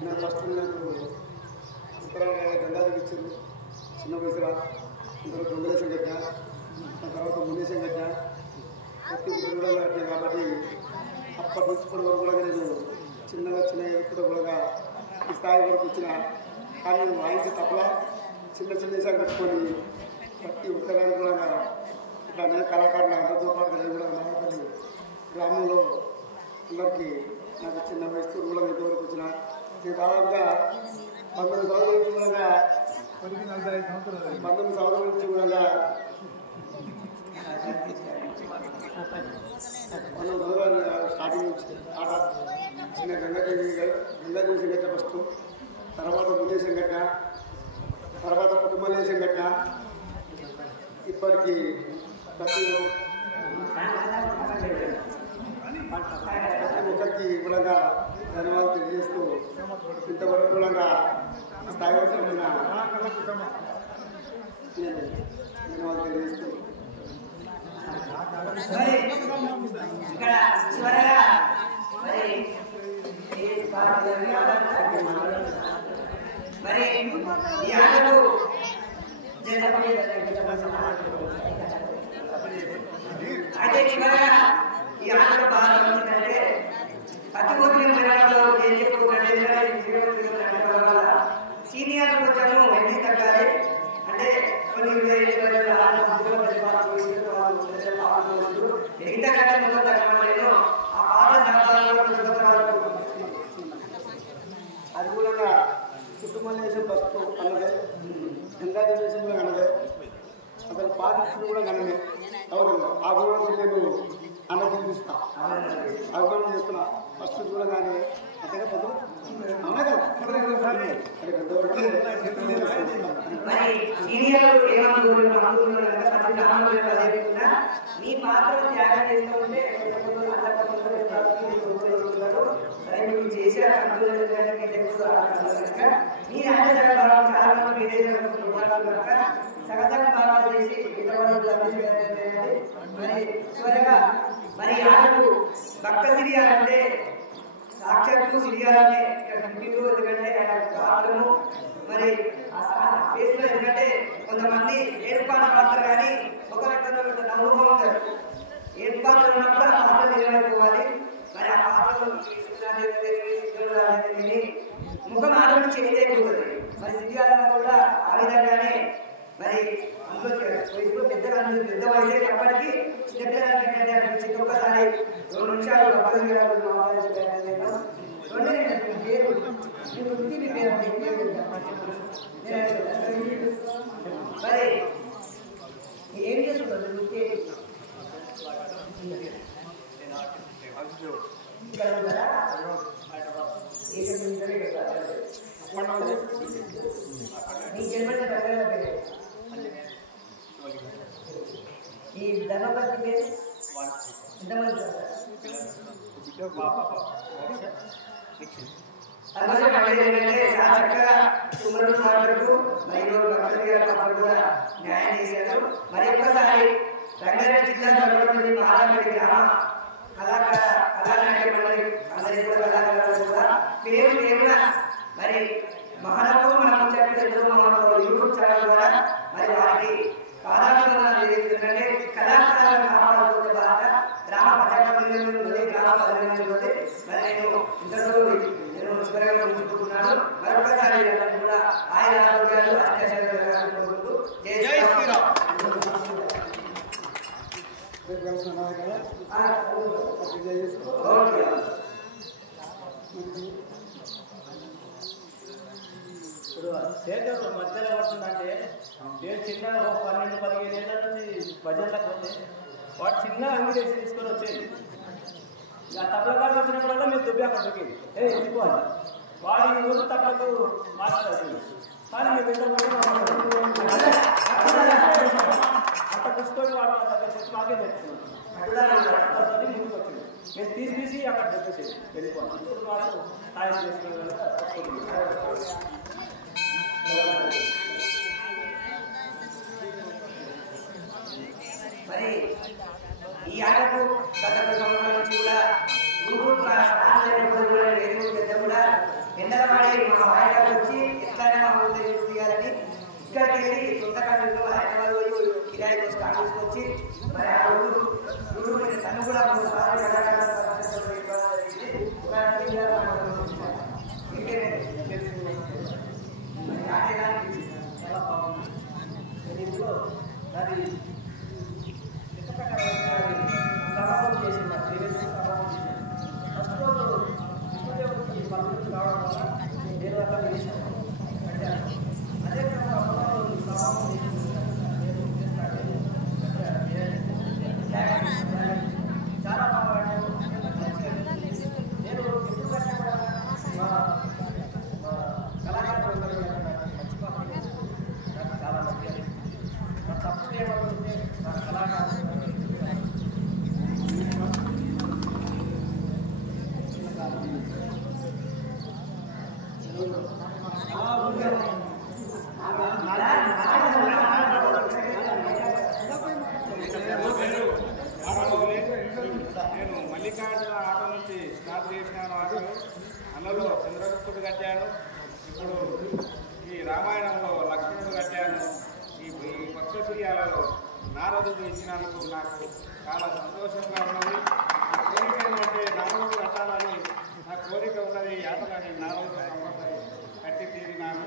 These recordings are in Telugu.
చిన్న ఫస్ట్ నాకు ఉత్తరాలు గంగాధర్ ఇచ్చారు చిన్న వయసులో ఇందులో దొంగలేశం కట్టా ఆ తర్వాత మునేశం కట్టా ప్రతి ఒక్కరు కూడా కట్టినా కాబట్టి అప్పటి నుంచి ఇప్పటి వరకు కూడా నేను చిన్న ఎప్పుడు కూడా ఈ స్థాయి వరకు వచ్చిన కానీ నేను వాయించే తప్పలా చిన్న వేషాలు కట్టుకొని ప్రతి ఒక్కదాన్ని కూడా ఇట్లా నేను కళాకారులు అందరితో పాటు నేను కూడా నాయకులు గ్రామంలో అందరికీ నాకు చిన్న వయసు కూడా ఇంతవరకు వచ్చిన నేను దాదాపుగా 19 సంవత్సరాల నుంచి కూడా 19 సంవత్సరాల నుంచి కూడా 19 సంవత్సరాలు స్టార్టింగ్ నుంచి చిన్న గంగాదేవి సంగత ఫస్ట్ తర్వాత మునేశం కట్ట తర్వాత కుటుంబలేశం కట్ట ఇప్పటికీ ప్రతి ఒక్కరికి కూడా ధన్యవాదాలు తెలియజేస్తూ ఇంతవరకు కూడా స్థాయి వరకు ధన్యవాదాలు తెలియజేస్తూ ఇక్కడ చివరగా మరి ఈ ఆటలు అయితే చివరగా ఈ ఆటలో బాగుంటుందంటే ప్రతి ఊరి ప్రయాణంలో ఏం చెప్పుకుంటే సీనియర్లు కొంచెము ఎన్ని తగ్గాలి అంటే కొన్ని మిగతా కంటే ముందు తగ్గలేదు ఆ పాట అది కూడా కుటుంబలేశం ఫస్ట్ అన్నదే గంగాదేశం కూడా అన్నదే అసలు పాటించడం కూడా కననే అవుతుంది ఆ కూడా నేను అన్న చూపిస్తాను అభిమానం చేస్తున్నా ఫస్ట్ కూడా కానీ అంతగా పొద్దు అన్నా కదా మీ పాత్ర త్యాగం చేస్తూ ఉంటే చేశారు సగతగా భావాలు చేసి మరి చివరిగా మరి ఆటకు భక్త సిరియాలంటే సాక్షాత్తు సిరియాలనే ఎందుకంటే ఆటను మరి ఫేస్లో ఎందుకంటే కొంతమంది ఏర్పాటు పడతారు కానీ ఒకరికొకరు నవ్వుతూ ఉంటారు ఏర్పాట్లు ఉన్నప్పుడు ఆ పాత్రలు నిలబడిపోవాలి మరి ఆ పాత్రలు ముఖం ఆటలు చేంజ్ అయిపోతుంది మరి సిరియాలను కూడా ఆ విధంగానే మరి అందులో పెద్ద వయసు అయినప్పటికీ చిన్నపిల్లలు ఏంటంటే అనిపించింది ఒక్కసారి 2 నిమిషాలు మరి ఏం చేస్తున్నారు మీ జన్మ ఈ ధనపతి పేరు ఎంతమంది చక్కగా సుమరు మాటలకు మరియు న్యాయం చేశారు. మరి ఒక్కసారి రంగారెడ్డి జిల్లా మహారాష్ట్ర గ్రామ కళానాట్య మండలి అందరి కూడా పేరు పేరున మరి మహానవులు మనం చెప్పినట్టు యూట్యూబ్ ఛానల్ ద్వారా మరి వారికి పాదాభివందనాలు తెలియజేస్తుంటే కళాకారులను కాపాడుతున్న బాధ గ్రామ ప్రజాప్రతినిధులు గ్రామ ప్రజాప్రతినిధులు మరి నేను శుభ్రంగా ఉంచుకుంటున్నాను. మరొకసారి కూడా ఆయన ఆరోగ్యాలు అత్యాచారాలు కోరుకుంటూ జై శ్రీరామ్. ఇప్పుడు సేకరణ మధ్యలో పడుతుందంటే నేను చిన్న 12-15 ఏళ్ళ నుంచి భజనలకు పోతే వాడు చిన్న అంగడి తీసుకొని వచ్చేది. ఆ తప్పలకారు వచ్చినప్పుడల్లా మీరు దుబ్బి అక్కడ దొరికింది ఎందుకోవాలి వాడి ఊరు తప్పకు మాట్లాడుతుంది కానీ మీరు అంత పుస్తకం వాడు దగ్గర వచ్చి మాకే తెచ్చుకున్నాం ముందుకు వచ్చింది. నేను తీసి అక్కడ తెచ్చేసేది వెళ్ళిపోవాలి. ఇప్పుడు వాడు సాయం చేసుకునే మరి ఈ ఆటకు గత సంవత్సరాల నుంచి కూడా కూడా ఎండల వాడి మా వాయిదాలు వచ్చి ఎట్లయినా మా ఊళ్ళో చేయాలని ఇక్కడికి వెళ్ళి సొంత కాలంలో హైదరాబాద్ పోయి కిరాయి స్టార్ట్ చేసుకొచ్చి మరి ఆ రోజు తను కూడా చాలా బాగుంది. దీంట్లో దాని సమాపం చేసింది సమాపం చేసింది ఫస్ట్ రోజు విష్ణుదేవుడికి పనులు రావడం వల్ల నేను అట్లా చేశాను అంటే అదే సమాపం చేసింది చాలా బాగా నేను ఎప్పుడు కష్టపడా మా కళాకారులు మర్చిపోవాలి నాకు చాలా ముఖ్యం నా తప్పు ఏమంటే నా కళాకారులు నేను మల్లికార్జున ఆటో నుంచి స్టార్ట్ చేసినాను. ఆటో అందులో చంద్రగుప్తుడు కట్టాను. ఇప్పుడు ఈ రామాయణంలో లక్ష్మణుడు కట్టాను. ఈ భక్తశ్రీయాలలో నారదుడు ఇచ్చినందుకు నాకు చాలా సంతోషంగా ఉన్నది. నా కోరిక ఏంటంటే నారదుడు కట్టాలని నా కోరిక ఉన్నది. ఈ ఆటలని నారదుడు కంపల్సరీ కట్టి తీరినాను.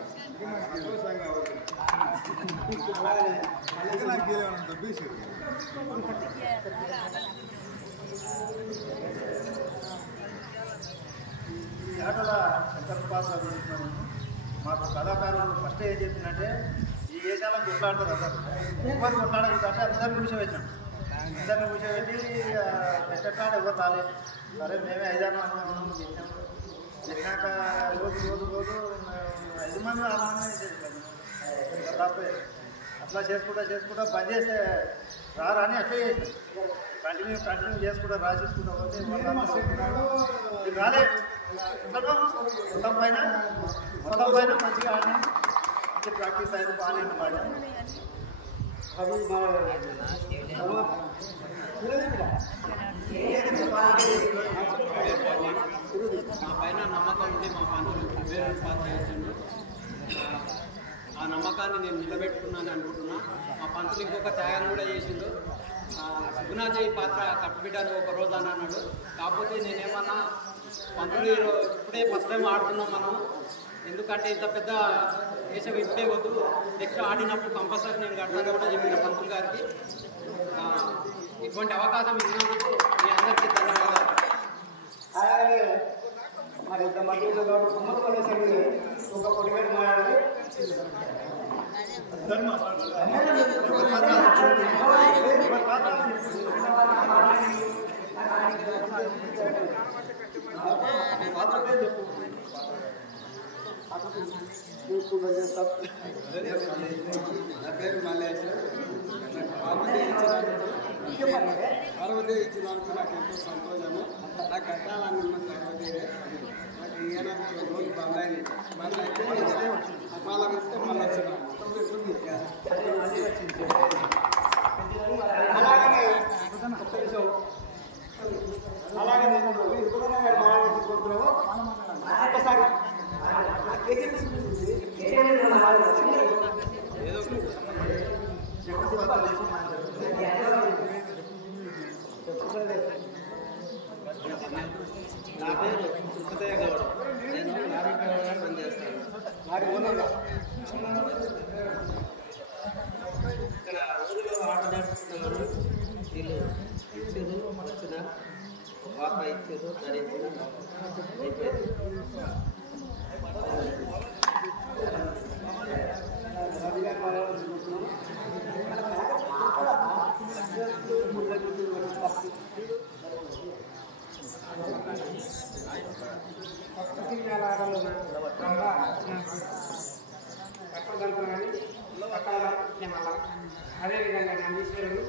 సంతోషంగా ఉంది. ఈ ఆటల శంకరపాత్ర గురించి మాకు కళాకారులు ఫస్ట్ ఏం చెప్పిందంటే ఈ వేషాలను కొట్లాడతారు అందరు ఎవరు కొట్లాడకుంటే అందరిని కూర్చోబెట్టాం. అందరిని కూర్చోబెట్టి పెట్టాడు ఎవరు రాలేదు. సరే మేమే 5-6 మంది ఉన్నాము చెప్పాము. చెప్పాక రోజు 5 మంది 6 మంది తప్పే అట్లా చేసుకుంటా బంద్ చేస్తే రాని అట్లే చేసాం. కంటిన్యూ చేసుకుంటా రాసేసుకుంటా పోతే ఇది రాలే మొత్తం పైన మంచిగా ఆడినా మంచి ప్రాక్టీస్ అయింది. బాగానే పాడాం. అది మా పైన నమ్మకం ఉండి మా పంతులు వేరే పాత్ర చేసిండు. ఆ నమ్మకాన్ని నేను నిలబెట్టుకున్నాను అనుకుంటున్నా. మా పంతులు ఇంకొక త్యాగం కూడా చేసిండు. సుగుణాజీ పాత్ర కట్టుబిడ్డాను ఒక రోజు అని అన్నాడు. కాకపోతే నేనేమన్నా పంతులు ఇప్పుడే ఫస్ట్ టైం ఆడుతున్నాం మనం, ఎందుకంటే ఇంత పెద్ద వేషం ఇప్పుడే వద్దు, నెక్స్ట్ ఆడినప్పుడు కంపల్సరీ నేను కట్టాలని కూడా చెప్పిన పంతులు గారికి. ఇటువంటి అవకాశం ఇచ్చినందుకు మీ అందరికీ ధన్యవాదాలు. అలాగే మరి ఇంతమంది ఒక పొడిగేట్ మాట్లాడి నా పేరు మల్లేశ్వర్. పార్వతీ ఇచ్చినందుకు నాకు ఎంతో సంతోషము. నాకు కట్టాలని ఉన్న పార్వతీయే. నాకు ఈయన రోజు బంద్ అయితే మళ్ళీ ఇస్తే మళ్ళీ వచ్చిన అలాగే నేను మాట్లాడుకుంటున్నాము. ఒకసారి నా పేరు సుఖదయ్య గౌడ్. నేను నారాయణ పనిచేస్తాను. ఇక్కడ రోజులో ఆట నడుపుతున్నాను. వీళ్ళు ఇచ్చారు, వచ్చిన వాప ఇచ్చారు, ధరించిన అయిపోయింది. అదేవిధంగా నందీశ్వరుడు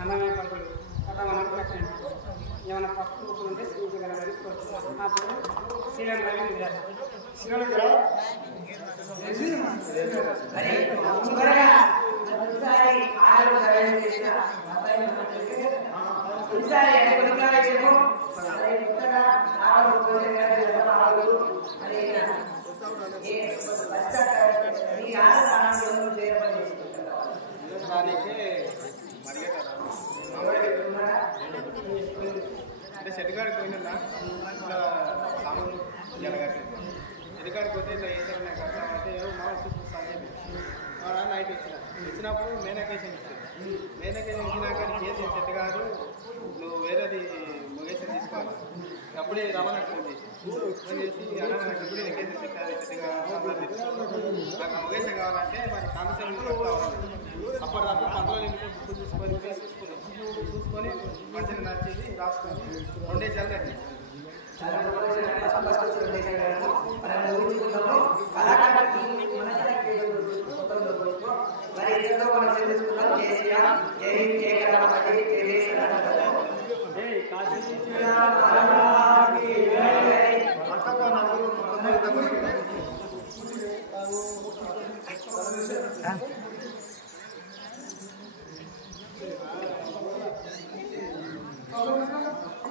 అన్నమయ్య పలుకులు కట్టమని కట్టండి. ఏమైనా పప్పు ఉంటే చూపించగలరని కోరుతున్నాను. నా పేరు శ్రీరామ్ రవి శివుడు ఈసారి అంటే చెట్టుకాడికి పోయినా ఇట్లా సామాన్లు జరగట్లేదు చెట్టుకాడికి పోతే ఇట్లా వేసారు నాకు అట్లా అంటే మా చూస్తాను నైట్ వచ్చినప్పుడు మేనకేషన్ ఇచ్చారు మేనకేషన్ ఇచ్చినాక చేసి చెట్టు కాదు నువ్వు వేరేది ముగేషన్ తీసుకోవాలి అప్పుడే రవాణా ఫోన్ చేసి అన్న నాకు ఇప్పుడే ఎక్కేసి చెట్టు నాకు ముగేషన్ కావాలంటే మరి కాంపిటీషన్ అప్పటిదాకా 15 నిమిషాలు చూసుకొని మంచిగా నచ్చేది రాసుకొని 2 డేస్ కట్టి కాశీ